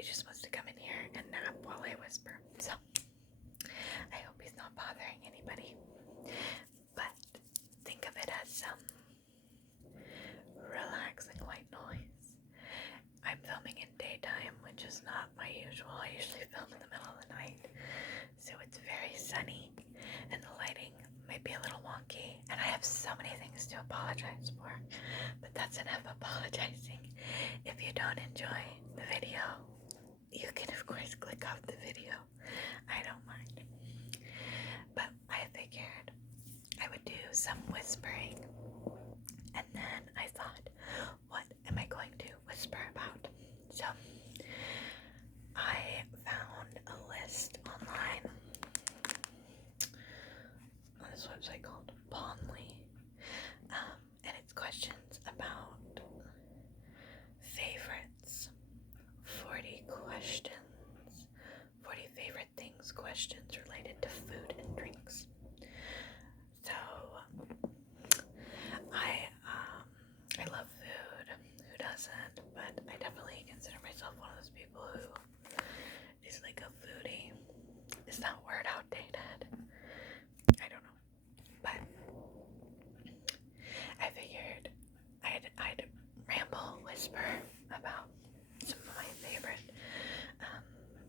he just wants to come in here and nap while I whisper. So I hope he's not bothering anybody. But think of it as some relaxing white noise. I'm filming in daytime, which is not my usual. I usually film in the middle of the night. So it's very sunny and the lighting might be a little wonky. And I have so many things to apologize for. But that's enough apologizing. If you don't enjoy the video, you can of course click off the video. I don't mind. But I figured I would do some whispering. And then I thought, what am I going to whisper about? So I found a list online on this website called Pondly, and it's questions about favorites, 40 questions, 40 favorite things, questions related to food and drinks. So I love food. Who doesn't? But I definitely consider myself one of those people who is like a foodie. Is that word outdated? I don't know. But I figured I'd ramble, whisper about some of my favorite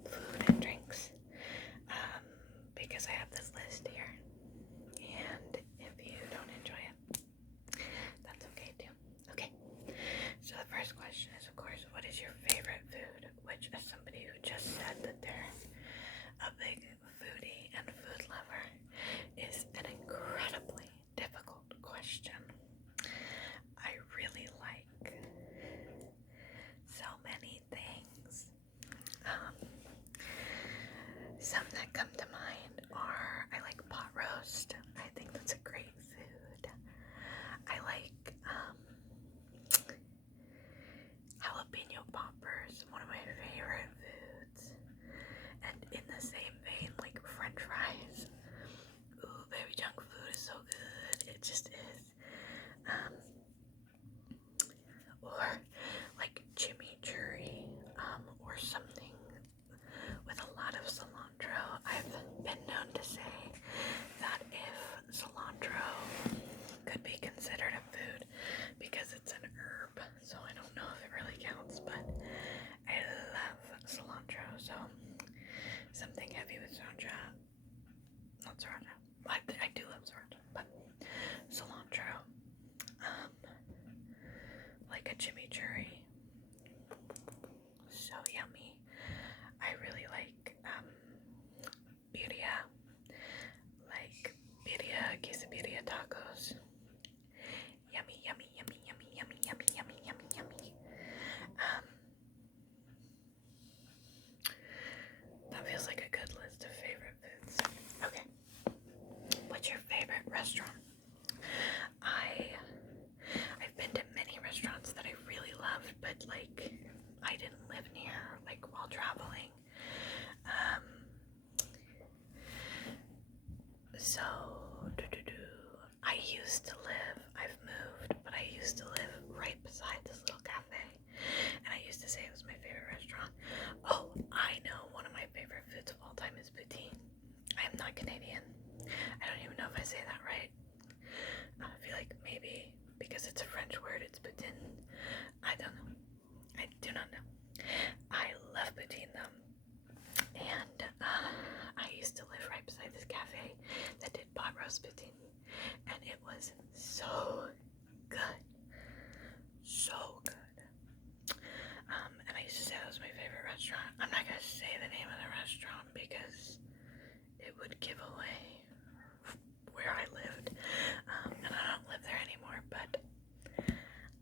food and drinks, because I have this list here. And if you don't enjoy it, that's okay too. Okay. So the first question is, of course, what is your favorite food? Which, as somebody who just said that they're a big foodie and food lover, is an incredibly difficult question. I really like so many things. Some that come to mind are, I like pot roast. I think that's a great food. I like jalapeno poppers, one of my favorite foods. And in the same vein, like French fries. Ooh, baby, junk food is so good. It just is. Or like chimichurri, or something with a lot of cilantro. I've been known to say that if cilantro could be considered a food because it's an herb, so I don't know if it really counts, but I love cilantro, so something heavy with sriracha. Not sriracha. I do love sriracha, but cilantro. Like a chimichurri. So yummy. I really like birria. Like birria, quesadilla tacos. Yummy, yummy, yummy, yummy, yummy, yummy, yummy, yummy, yummy. That feels like a good list of favorite foods. Okay. What's your favorite restaurant? I've been to many restaurants that I really loved, but like I didn't live near, like while traveling. So I used to live, I've moved, but I used to live right beside this little cafe, and I used to say it was my favorite restaurant. Oh, I know one of my favorite foods of all time is poutine. I am not Canadian. I don't even know if I say that right. I feel like maybe because it's a French word, it's poutine. I don't know. I do not know. I love poutine though. And I used to live right beside this cafe that did pot roast poutine. And it was so good. So good. And I used to say that was my favorite restaurant. I'm not going to say the name of the restaurant because it would give away where I lived. And I don't live there anymore, but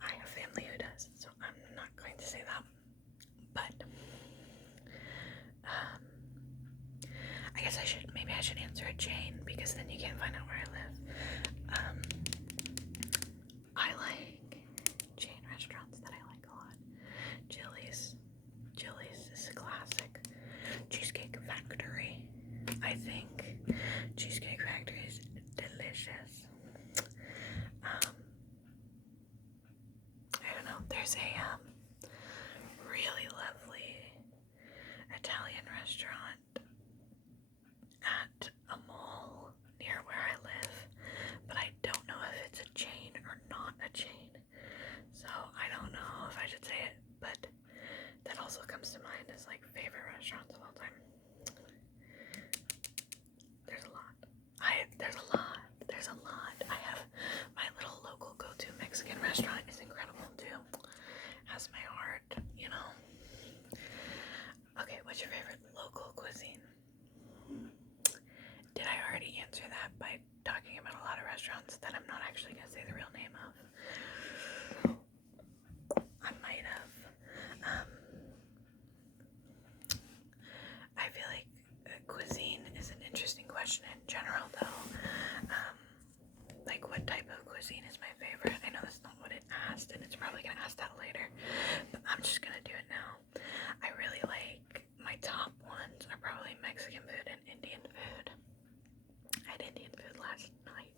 I have family who does, so I'm not going to say that. But I guess maybe I should answer a chain because then you can't find out where I live. I like chain restaurants that I like a lot. Chili's is a classic. Cheesecake Factory, I think. Cheesecake Factory is delicious. I don't know. There's a really lovely What's your favorite local cuisine? Did I already answer that by talking about a lot of restaurants that I'm not actually going to say the real name of? I might have. I feel like cuisine is an interesting question in general, though. Like, what type of cuisine is my favorite? I know that's not what it asked, and it's probably going to ask that later, but I'm just going to do it now. I really like, my top ones are probably Mexican food and Indian food. I had Indian food last night.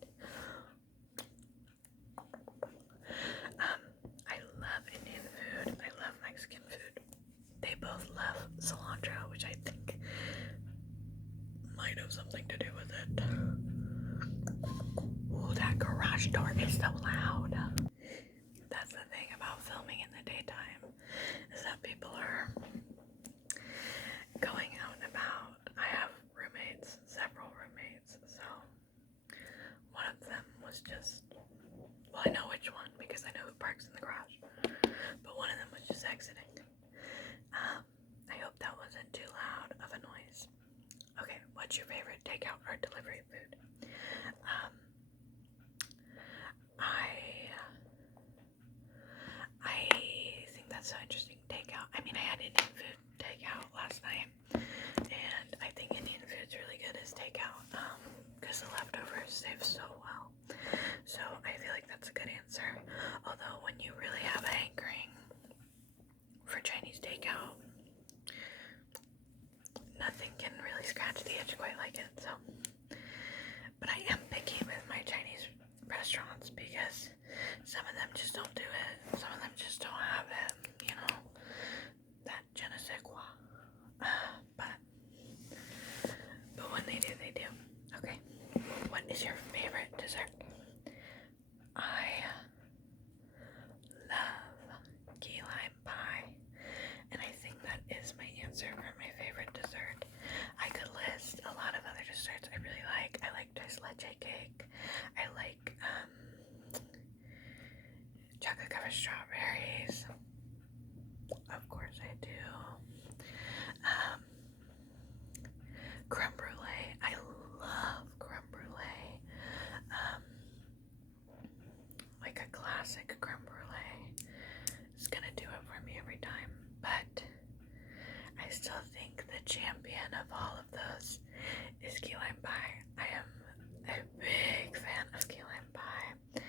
I love Indian food. I love Mexican food. They both love cilantro, which I think might have something to do with it. Ooh, that garage door is so loud. That's the thing about filming in the daytime, is that people are going out and about. I have roommates, several roommates, so one of them was just, well, I know which one because I know who parks in the garage, but one of them was just exiting. I hope that wasn't too loud of a noise. Okay, what's your favorite takeout or delivery food? I think that's so interesting. Takeout. I mean, I had Indian food takeout last night, and I think Indian food's really good as takeout, because the leftovers save so well. So I feel like that's a good answer. Although when you really have a hankering for Chinese takeout, nothing can really scratch the itch quite like it. So, but I am picky with my Chinese restaurants because some of them just don't do it. Some of them just don't have it, you know, that je ne sais quoi. But when they do, they do. Okay, what is your favorite dessert? I love key lime pie, and I think that is my answer for my favorite dessert. I could list a lot of other desserts I really like. I like tres leche cake. I like chocolate covered strawberries. Of course I do. Creme brulee. I love creme brulee. Like a classic creme brulee is gonna do it for me every time. But I still think the champion of all of those is key lime pie. I am a big fan of key lime pie.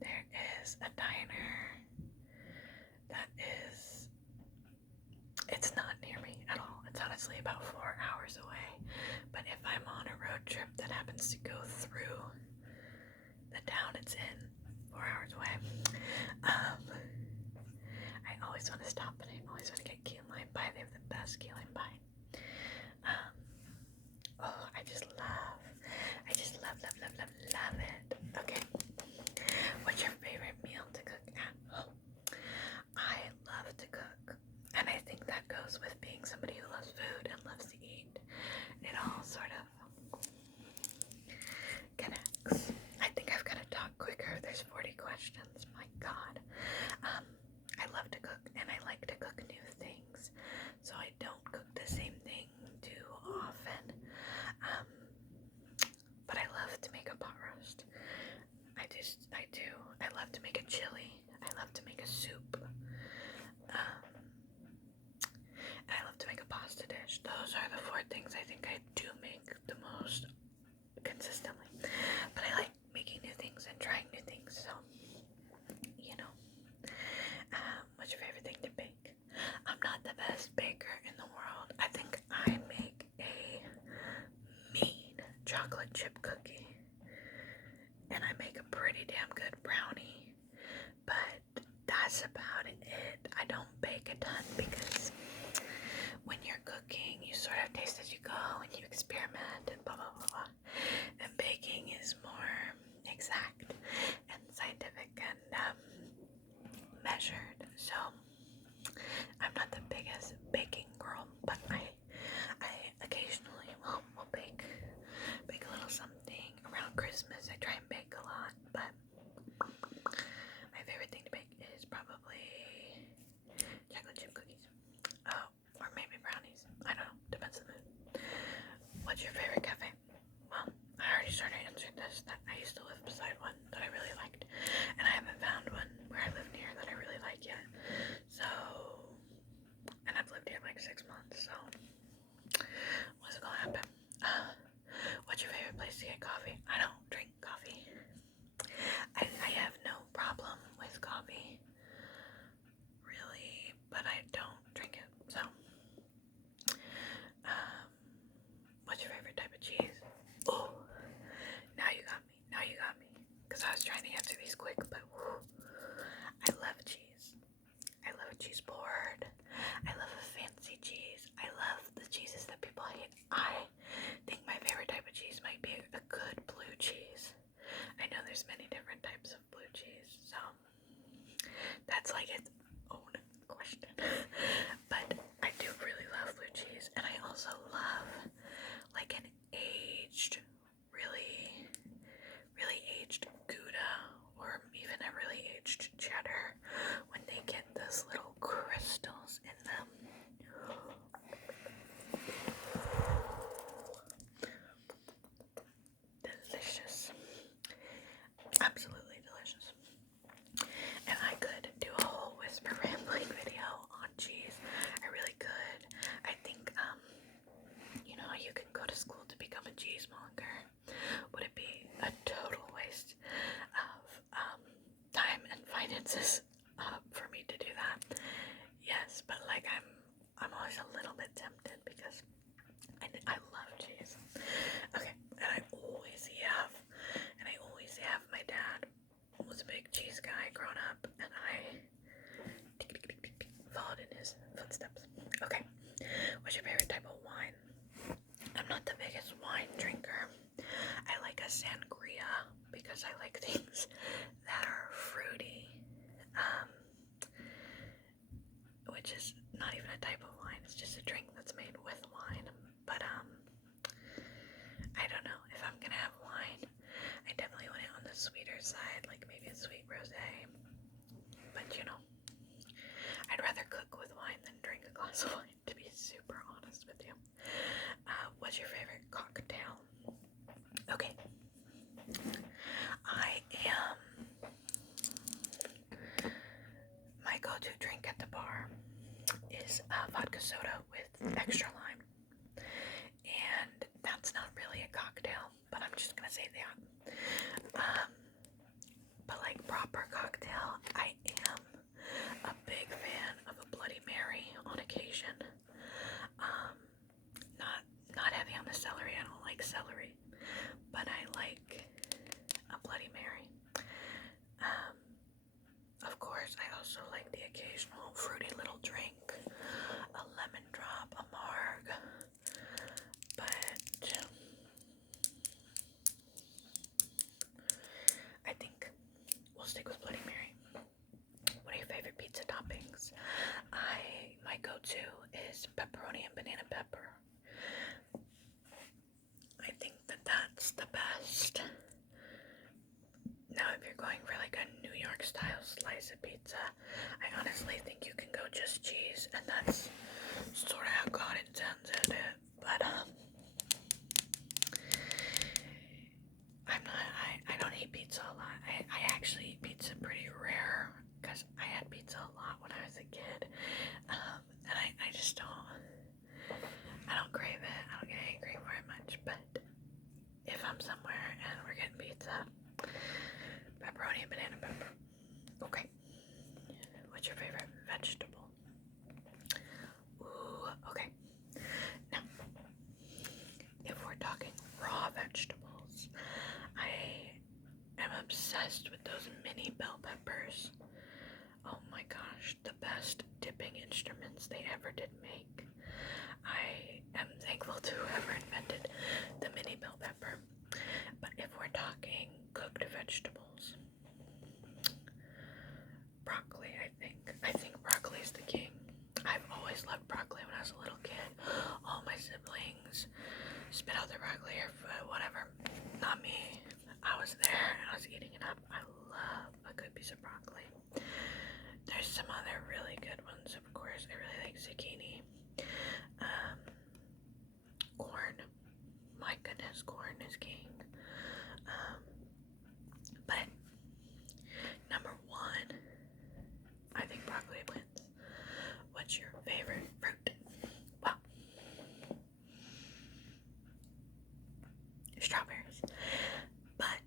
There is a diner that is, it's not near me at all. It's honestly about 4 hours away. But if I'm on a road trip that happens to go through the town it's in, 4 hours away, I always want to stop and I always want to get key lime pie. They have the best key lime pie. I just love it. Okay. What's your favorite meal to cook at home? I love to cook, and I think that goes with being somebody who loves food and loves to eat. It all sort of connects. I think I've got to talk quicker. There's 40 questions. My God. I love to cook, and I like to cook new things, so I don't cook the same thing too often. But I love to make a pot roast. I do. I love to make a chili. I love to make a soup. And I love to make a pasta dish. Those are the 4 things I think I do make the most consistently. But I like making new things and trying new things, so, you know. What's your favorite thing to bake? I'm not the best baker in the world. I think I make a mean chocolate chip cookie, and I make a pretty damn good brownie, but that's about it. I don't bake a ton because when you're cooking, you sort of taste as you go and you experiment and blah blah blah. super honest with you. What's your favorite cocktail? Okay. My go-to drink at the bar is vodka soda with extra lime. And that's not really a cocktail, but I'm just gonna say that. But like proper cocktail, I am a big fan of a Bloody Mary on occasion. Not heavy on the celery. I don't like celery, but I like a Bloody Mary. Of course, I also like the occasional fruity little drink, a lemon drop, a marg, but I think we'll stick with Bloody Mary. What are your favorite pizza toppings? My go-to is pepperoni and banana pepper. I think that's the best. Now, if you're going for like a New York style slice of pizza, I honestly think you can go just cheese, and that's sort of how God intends it. But I don't eat pizza a lot. I actually eat pizza pretty rare because I had pizza a lot when I was a kid, and I just don't crave it. I don't get angry very much, but if I'm somewhere and we're getting pizza, pepperoni and banana pepper. Okay. What's your favorite vegetable? Ooh, okay. Now, if we're talking raw vegetables, I am obsessed with those mini bell peppers. Oh my gosh, the best dipping instruments they ever did make. I am thankful to whoever invented the mini bell pepper. But if we're talking cooked vegetables, broccoli, I think broccoli is the king. I've always loved broccoli when I was a little kid. All my siblings spit out their broccoli or whatever. Not me. I was there and I was eating it up. I love a good piece of broccoli. There's some other really good ones, of course. I really like zucchini. Corn. My goodness, corn is king. But number one, I think broccoli wins. What's your favorite fruit? Well, strawberries. But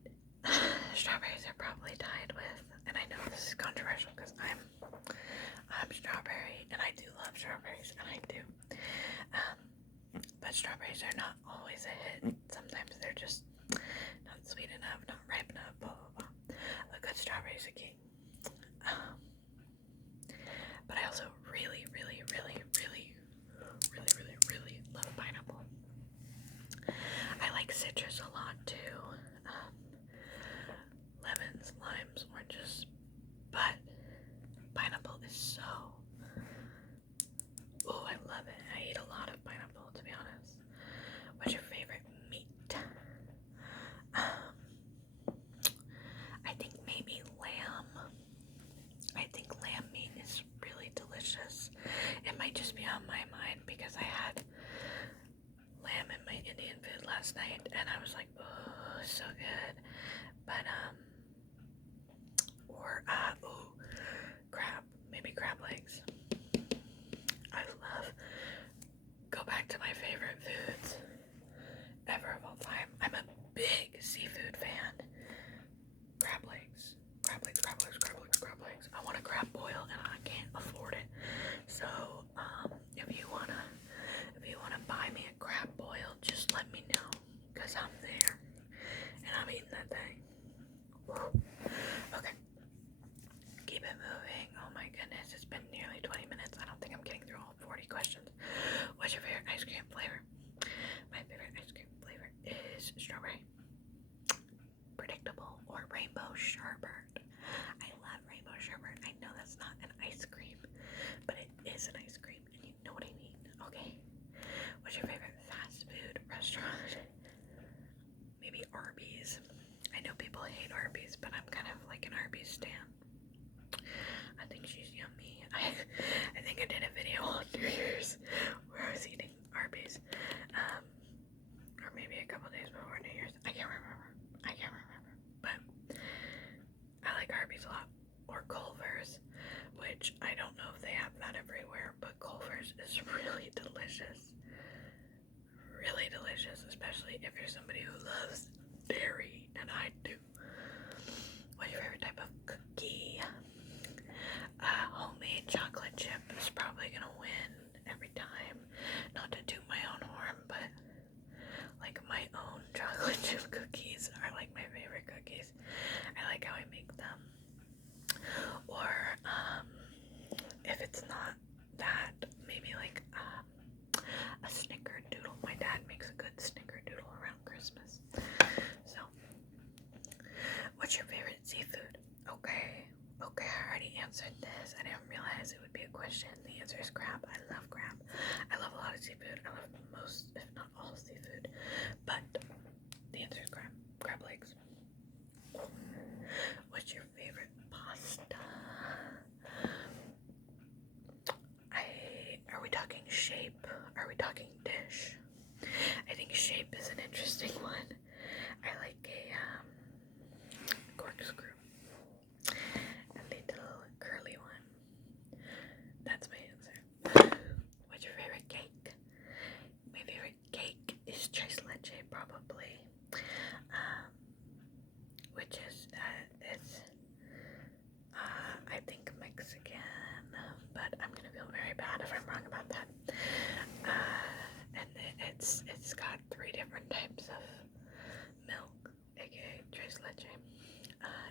strawberries are probably tied with, and I know this is controversial because I'm strawberry, and I do love strawberries, and I do. But strawberries are not always a hit. Sometimes they're just not sweet enough, not ripe enough, blah, blah, blah. A good strawberry is a king. But I also really love pineapple. I like citrus a lot too. Lemons, limes, oranges, but pineapple is so... Oh, I love it. I eat a lot of pineapple, to be honest. What's your favorite meat? I think maybe lamb. I think lamb meat is really delicious. It might just be on my mind because I had lamb in my Indian food last night and I was like, oh, so good. But crab, maybe crab legs. I love, go back to my favorite foods ever of all time. I'm a big seafood fan. Crab legs. I want a crab boil and I can't afford it. So, if you wanna buy me a crab boil, just let me know, cause I'm there and I'm eating that thing. Woo. Okay. Keep it moving. Oh my goodness, it's been nearly 20 minutes. I don't think I'm getting through all 40 questions. What's your favorite ice cream flavor? delicious. Really delicious, especially if you're somebody who loves dairy, and I do. What's your favorite type of cookie? Homemade chocolate chip is probably gonna win every time. Not to toot my own horn, but like my own chocolate chip cookies are like my favorite cookies. I like how I make them. Or if it's not that, maybe like a snickerdoodle. My dad makes a good snickerdoodle around Christmas. So, what's your favorite seafood? Okay, I already answered this. I didn't realize it would be a question. The answer is crab. I love crab. I love a lot of seafood. I love most, if not all, seafood. But the answer is crab. Crab legs. What's your favorite pasta? Are we talking shape? Are we talking dish? I think shape is an interesting one. I like a corkscrew. A little curly one. That's my answer. What's your favorite cake? My favorite cake is tres leche, probably. Which is, it's, I think Mexican, but I'm gonna feel very bad if I'm wrong about that. And it's got 3 different types of milk, aka tres leche,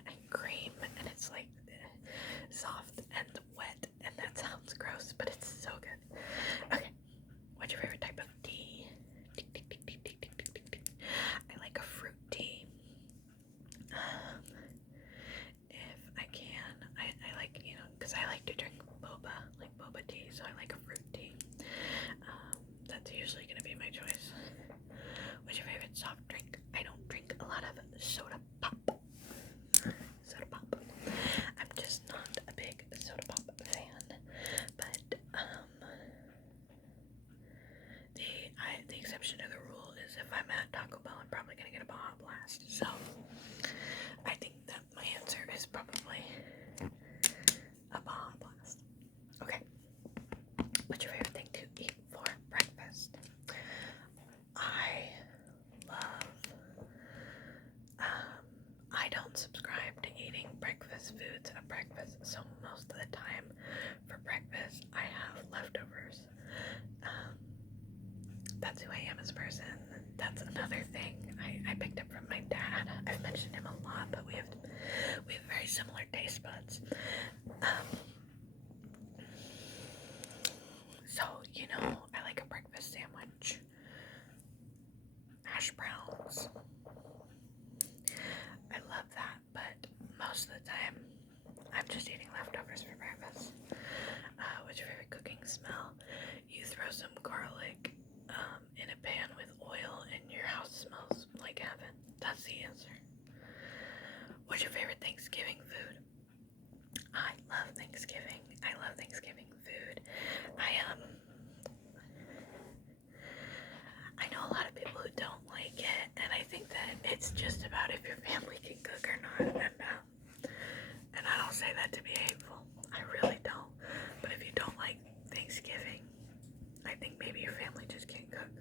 and cream, and it's like soft and wet, and that sounds gross, but it's so good. Okay, what's your favorite type of tea? I like a fruit tea. If I can, I like, because I like to drink boba, like boba tea, so I like a fruit tea. That's usually going to be my choice. What's your favorite soft drink? I don't drink a lot of soda pop. I'm just not a big soda pop fan. But the exception to the rule is if I'm at Taco Bell, I'm probably going to get a Baja Blast. So I think that my answer is probably a Baja Blast. Okay. What's your favorite thing to eat for breakfast? I don't subscribe to eating breakfast foods at breakfast, so most of the time for breakfast I have leftovers. That's who I am as a person. That's another thing I picked up from my dad. I've mentioned him a lot, but we have very similar taste buds. So, I like a breakfast sandwich. Hash browns. I love that, but most of the time I'm just eating leftovers for breakfast. What's your favorite cooking smell? You throw some garlic in a pan with oil and your house smells like heaven. That's the answer. What's your favorite Thanksgiving food? I love Thanksgiving. I love Thanksgiving food. I know a lot of people who don't like it, and I think that it's just about if your family can cook or not. And I don't say that to be hateful. I really don't. But if you don't like Thanksgiving, I think maybe your family just can't cook.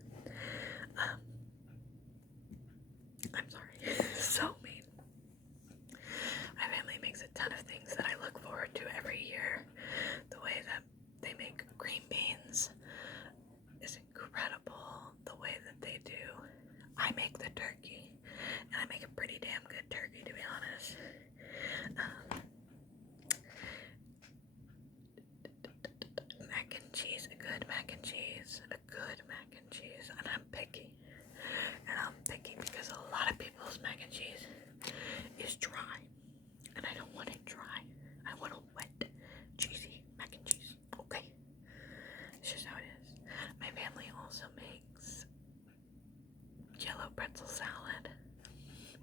I'm sorry. So mean. My family makes a ton of things that I look forward to every year. The way that they make green beans is incredible. The way that they do. I make the turkey, and I make a pretty damn good turkey, to be honest. Mac and cheese, a good mac and cheese, and I'm picky. And I'm picky because a lot of people's mac and cheese is dry, and I don't want it dry. I want a wet, cheesy mac and cheese. Okay, it's just how it is. My family also makes Jello pretzel salad,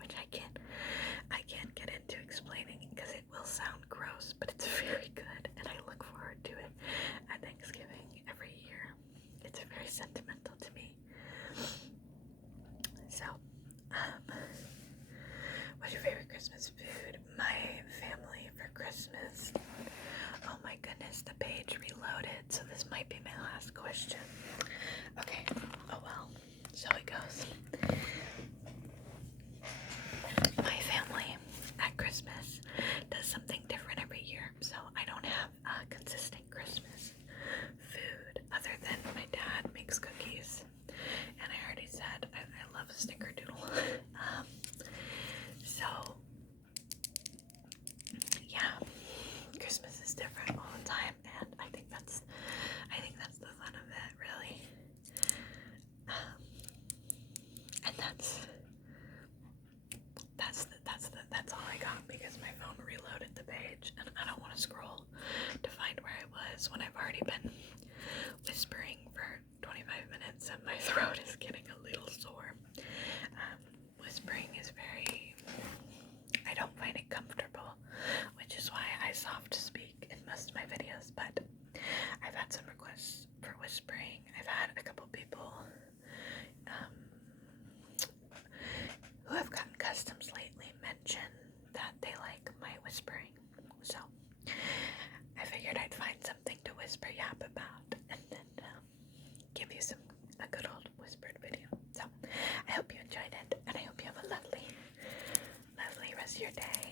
which I can't get into explaining because it will sound gross, but it's very good, and I look forward to it at Thanksgiving every year. It's very sentimental to me. So, what's your favorite Christmas food? My family for Christmas. Oh my goodness, the page reloaded, so this might be my last question. was your day?